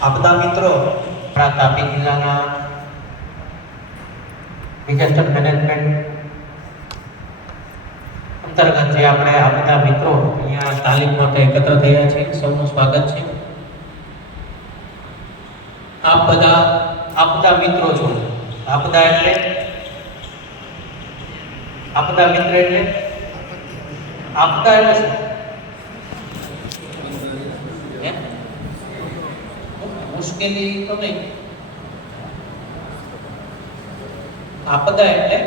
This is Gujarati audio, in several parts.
આપદા મિત્રો આપણા તાપી જિલ્લાના ડિઝાસ્ટર મેનેજમેન્ટ અંતર્ગત જે આપણે આપદા મિત્રો અહીંયા તાલીમ માટે એકત્ર થયા છે, સૌનું સ્વાગત છે. આપ બધા આપદા મિત્રો છો. આપદા એટલે આપદા મિત્ર એટલે આપદા એટલે શું? મુશ્કેલી તો નહીં. આપદા એટલે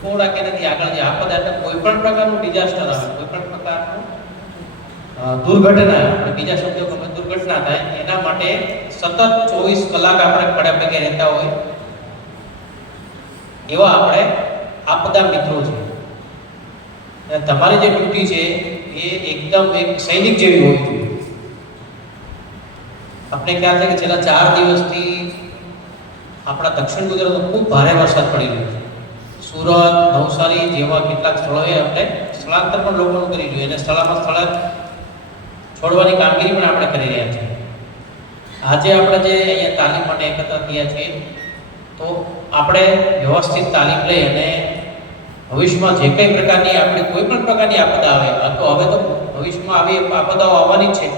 થોડા કે નથી આગળ જે આપદા એટલે કોઈ પણ પ્રકારનું ડિઝાસ્ટર આવે, કોઈ પણ પ્રકારનું દુર્ઘટના, બીજા શબ્દોમાં દુર્ઘટના થાય એના માટે સતત 24 કલાક આપણે પડ્યા પગે રહેતા હોય એવા આપણે આપદા મિત્રો છે. તમારી જે ડ્યુટી છે એ એકદમ એક સૈનિક જેવી હોવી જોઈએ. આપણે ખ્યાલ છે કે છેલ્લા 4 દિવસથી આપણા દક્ષિણ ગુજરાતમાં ખૂબ ભારે વરસાદ પડી રહ્યો છે. સુરત, નવસારી જેવા કેટલાક સ્થળોએ આપણે સ્થળાંતર પણ લોકોનું કરી રહ્યું અને સ્થળે છોડવાની કામગીરી પણ આપણે કરી રહ્યા છીએ. આજે આપણે જે અહીંયા તાલીમ માટે એકત્ર થયા છીએ તો આપણે વ્યવસ્થિત તાલીમ લઈ અને ભવિષ્યમાં જે કંઈ પ્રકારની આપણે કોઈ પણ પ્રકારની આપદા આવે, તો હવે તો ભવિષ્યમાં આવી આપદાઓ આવવાની જ છે.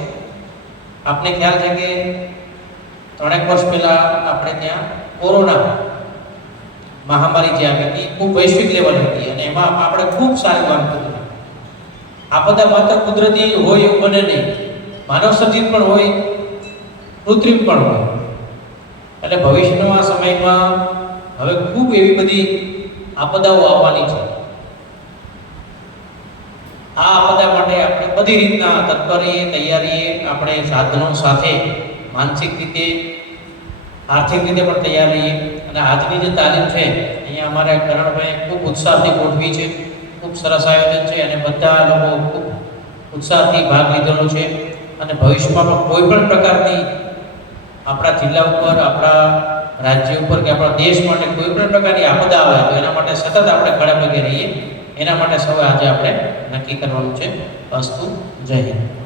આપને ખ્યાલ છે કે 3 વર્ષ પહેલા આપણે ત્યાં કોરોના મહામારી જે આવી હતી ખૂબ વૈશ્વિક લેવલ હતી અને એમાં આપણે ખૂબ સારું કામ કર્યું. આપદા માત્ર કુદરતી હોય એવું બને નહીં, માનવ સર્જિત પણ હોય, કૃત્રિમ પણ હોય. એટલે ભવિષ્યના સમયમાં હવે ખૂબ એવી બધી આપદાઓ આવવાની છે. આ આપદા માટે આપણે બધી રીતના તત્પરીએ તૈયારીએ આપણે સાધનો સાથે માનસિક રીતે, આર્થિક રીતે પણ તૈયાર રહીએ. અને આજની જે તાલીમ છે અહીંયા અમારે કરણભાઈ ખૂબ ઉત્સાહથી ગોઠવી છે. ખૂબ સરસ આયોજન છે અને બધા લોકો ખૂબ ઉત્સાહથી ભાગ લીધેલો છે. અને ભવિષ્યમાં પણ કોઈ પણ પ્રકારની આપણા જિલ્લા ઉપર, આપણા રાજ્ય ઉપર કે આપણા દેશ માટે કોઈ પણ પ્રકારની આપદા આવે તો એના માટે સતત આપણે ખડા પગે રહીએ. એના માટે સૌ આજે આપણે નક્કી કરવાનું છે. અસ્તુ. જય હિન્દ.